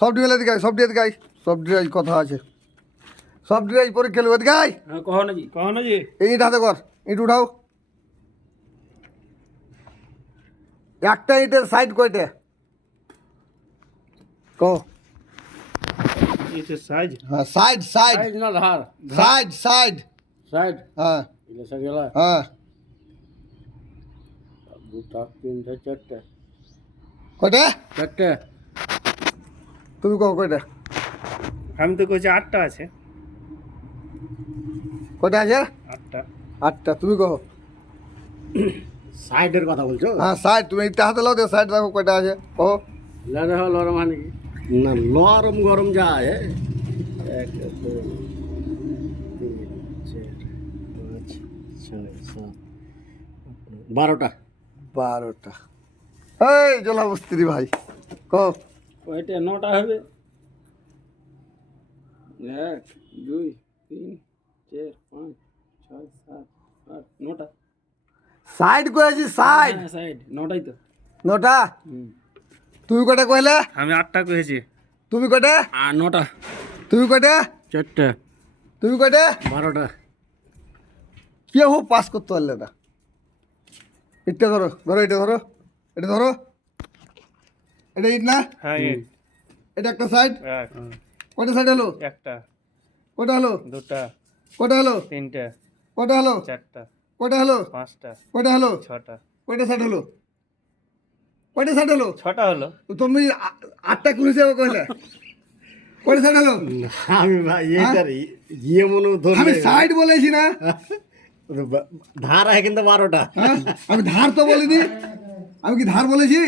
সব ডিবেল এদিকে আয়, সব দিয়ে এদিকে আয়। সব ডিরাই কথা আছে, সব ডিরাই পরে খেলবো, এদিকে আয়। কহ না জি এই ইট হাতে কর, ইট উঠাও। একটা ইটের সাইড কয়টা কো? ইটের সাইজ হ্যাঁ সাইড সাইড সাইজ না ধার সাইড সাইড। সাইড হ্যাঁ এটা সাইড গেলা হ্যাঁ। দুটা তিনটা চারটা কয়টা? চারটা তুমি কও কয়টা? আমি তো কইছি 8টা আছে। কয়টা আছে? 8টা। 8টা। তুমি কও। সাইডের কথা বলছো? হ্যাঁ সাইড, তুমি ইটটা হাতে লাও, সাইড দেখো কয়টা আছে কও। লড়ে হল লড় মানে কি না নরম গরম যায় 1 2 3 4 5 6 7 12টা 12টা। এই জলা বস্তিরি ভাই কও। ওইটা 9টা হবে 1 2 3 4 5 6 7 8 9টা। সাইড করেছি সাইড। হ্যাঁ সাইড 9টাই তো। 9টা। তুমি কয়টা কইলে? আমি 8টা কইছি। তুমি কয়টা? 9টা। তুমি কয়টা? 4টা। তুমি কয়টা? 12টা। কেউ পাস করতে পারলে না। ইটটা ধরো, ধরো এটা ধরো, এটা ধরো। এটা ইট না? হ্যাঁ এটা একটা সাইড। এক কয়টা সাইড হলো? একটা কয়টা হলো? দুটা কয়টা হলো? তিনটা কয়টা হলো? চারটা কয়টা হলো? পাঁচটা কয়টা হলো? ছটা। কয়টা সাইড হলো? কয়টা সাইড হলো? 6টা হলো। তো তুমি 8টা কোন হিসাবে কইলে? কয়টা সাইড হলো? আমি ভাই এটার ইয়ে মনে আমি সাইড বলেছি না। ধার আছে কিন্তু 12টা। হ্যাঁ আমি ধার তো বলিনি। আমি কি ধার বলেছি?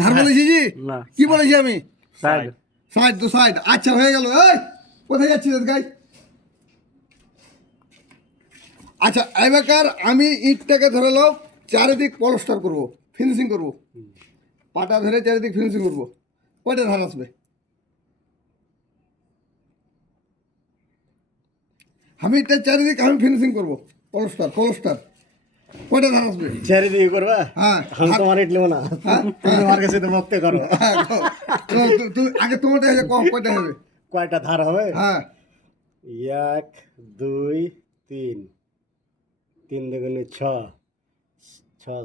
ধার বলেছি জি? না কি বলেছি আমি? সাইড। সাইড তো সাইড। আচ্ছা হয়ে গেল। এই কোথায় যাচ্ছিস গাই? আচ্ছা এবার আমি ইটটাকে ধরে নাও, চারিদিক পলস্টার করবো, ফিনিশিং করবো, পাটা ধরে চারিদিক ফিনিশিং করবো। কয়টা ধার আসবে? আমি ইটটা চারিদিক আমি ফিনিশিং করবো, পলস্টার পলস্টার। কয়টা ধার আসবে? চারিদিকে করবা? হ্যাঁ আমি তোমার ইট নেবো না। তুমি তোমার কাছে তো মক্তে করো। হ্যাঁ, তুমি আগে তোমারটা হয়ে কয়টা হবে? কয়টা ধার হবে? হ্যাঁ 1 2 3 3 দুগুণে 6 6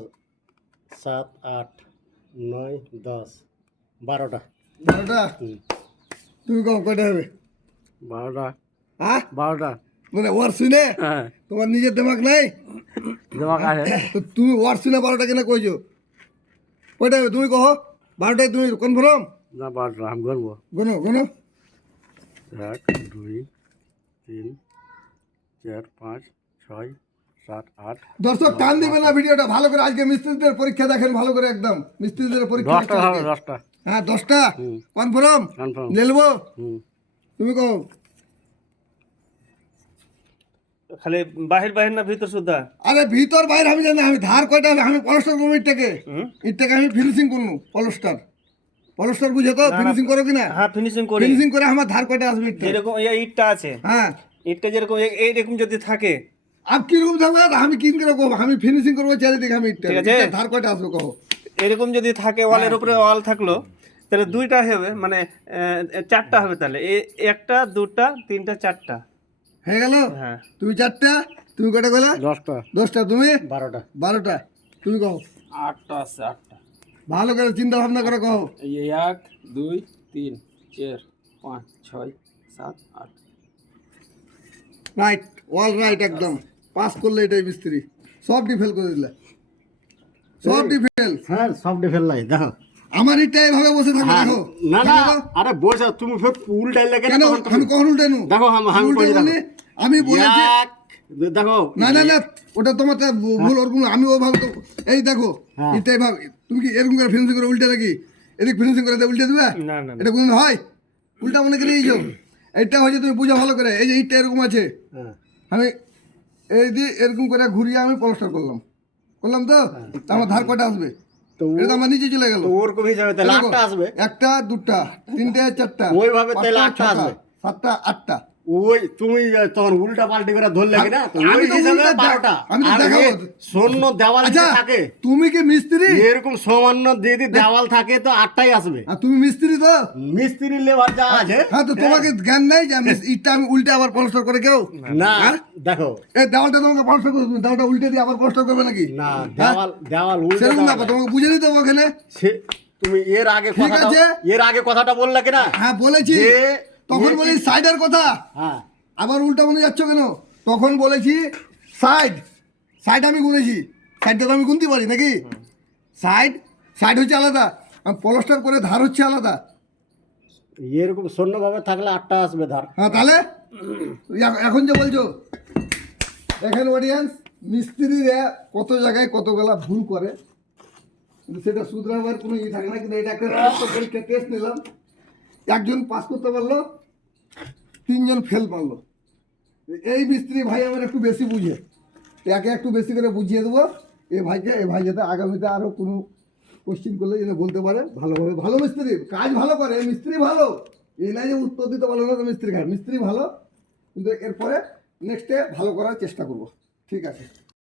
7 8 9 10 12টা। 12টা। তুমি কও কয়টা হবে? 12টা। হ্যাঁ 12টা। মানে ওয়ার শুনে হ্যাঁ তোমার নিজের দেমাগ নাই? জমা আছে। তো তুমি ওয়ার শুনে 12টা কেন কইছো? কয়টা হবে তুমি কहो? 12টায় তুমি কনফার্ম? না 12টা আমি গণবো। গোনো গোনো। 1 2 3 4 5 6 7 8 দর্শক টান দিবে না ভিডিওটা, ভালো করে আজকে মিস্ত্রিদের পরীক্ষা দেখেন ভালো করে, একদম মিস্ত্রিদের পরীক্ষা 10টা হবে 10টা। হ্যাঁ 10টা কনফার্ম কনফার্ম। নেলবো। হুম তুমি কও। খালি বাহির বাহির না ভিতর সুদ্ধা? আরে ভিতর বাইরে আমি জানি, আমি ধার কয়টা হবে আমি পলস্টার করবো ইটটাকে। ইটটাকে আমি ফিনিশিং করবো, পলস্টার পলস্টার বুঝে তো ফিনিশিং করো কিনা? হ্যাঁ ফিনিশিং করি। ফিনিশিং করে আমার ধার কয়টা আসবে ইটটা? যেরকম এই ইটটা আছে, হ্যাঁ ইটটা যেরকম এইরকম যদি থাকে, আর কিরকম থাকবে? আমি কি করে করবো? আমি ফিনিশিং করবো চারিদিকে, আমি ইটটা ঠিক আছে। ইটটার ধার কয়টা আসবে কहो? এরকম যদি থাকে ওয়ালের উপরে ওয়াল থাকলো, তাহলে 2টা হবে, মানে 4টা হবে। তাহলে একটা দুটা তিনটা 4টা হয়ে গেল। হ্যাঁ। তুমি 4টা, তুমি কয়টা কইলা? 10টা 10টা, তুমি 12টা 12টা। তুমি কও। 8টা আছে 8টা। ভালো করে চিন্তা ভাবনা করে কও। এই 1 2 3 4 5 6 7 8। রাইট, অল রাইট, একদম পাস করলে এটাই মিস্ত্রি। সব ডিফেল করে দিলে, সব ডিফেল। স্যার সব ডিফেল লাই দেখো। আমার ইটটা এভাবে বসে থাকবে দেখো। না না আরে বসে তুমি ফের উল্টাই লাগে কেন আমি কখন উল্টাইনু? দেখো আমি উল্টে কই বলি, আমি বলেছি। দেখো না না না ওটা তোমার ভুল, ওরকম না। আমি ওভাবে তো এই দেখো হ্যাঁ। এটা এইভাবে। তুমি কি এরকম করে ফিনিশিং করে উল্টে নাকি? এদিক ফিনিশিং করে উল্টে দিবে? না না না। এটা কোনো হয়? উল্টা মনে করে এই যাও। এইটা হচ্ছে তুমি বুঝা ভালো করে। এই যে ইটটা এরকম আছে, হ্যাঁ আমি এই দিয়ে এরকম করে ঘুরিয়ে আমি পলস্টার করলাম, করলাম তো আমার ধার কয়টা আসবে? তো এটা তো আমার নিচে চলে গেল। ওরকম হিসাবে তাহলে 8টা আসবে। একটা দুটা তিনটে চারটা ওইভাবে তাহলে পাঁচটা, 8টা ছটা, আসবে। 7টা 8টা। ওই তুমি তখন উল্টা পাল্টি করে ধরলে কি না তো ওই আমি তো হিসাবে উল্টা 12টা আমি তো আর দেখাবো। এ শূন্য দেওয়াল যে আচ্ছা থাকে তুমি কি মিস্ত্রি এরকম সামান্য যদি দেওয়াল থাকে তো 8টাই আসবে। আর তুমি মিস্ত্রি তো মিস্ত্রির লেবার যা আছে হ্যাঁ তো তোমাকে জ্ঞান নেই যে আমি ইটটা আমি উল্টে আবার পলস্টার করে কেউ না হ্যাঁ? দেখো এই দেওয়ালটা তোমাকে পলস্টার করবে তুমি দেওয়ালটা উল্টে দিয়ে আবার পলস্টার করবে নাকি না হ্যাঁ? দেওয়াল উল্টে সেরকম দেওয়া না তোমাকে বুঝে নিতে হবে ওখানে সে- তুমি ঠিক আছে। এর আগে কথাটা বললে কি না হ্যাঁ বলেছি যে তখন এ- বলি সাইডের কথা হ্যাঁ আবার উল্টা মনে যাচ্ছ কেন তখন বলেছি সাইড সাইড আমি গুনেছি সাইডটা তো আমি গুনতে পারি নাকি সাইড হচ্ছে আলাদা আর পলস্টার করে ধার হচ্ছে আলাদা এরকম শূন্যভাবে থাকলে 8টা আসবে ধার। হ্যাঁ তাহলে এখন যে বলছো দেখেন অডিয়েন্স মিস্ত্রিরা কত জায়গায় কতগুলা ভুল করে কিন্তু সেটা শুধরাবার কোনো ই থাকে না কিন্তু এটা একটা পরীক্ষা টেস্ট নিলাম একজন পাস করতে পারলো 3জন ফেল পারলো এই মিস্ত্রি ভাই আমার একটু বেশি বুঝে একে একটু বেশি করে বুঝিয়ে দেবো এ ভাই যাতে আগামীতে আরও কোনো কোশ্চিন করলে যেন বলতে পারে ভালোভাবে ভালো মিস্ত্রি কাজ ভালো করে মিস্ত্রি ভালো এই নাই যে উত্তর দিতে পারলো না তো মিস্ত্রি খারাপ মিস্ত্রি ভালো কিন্তু এরপরে নেক্সটে ভালো করার চেষ্টা করব ঠিক আছে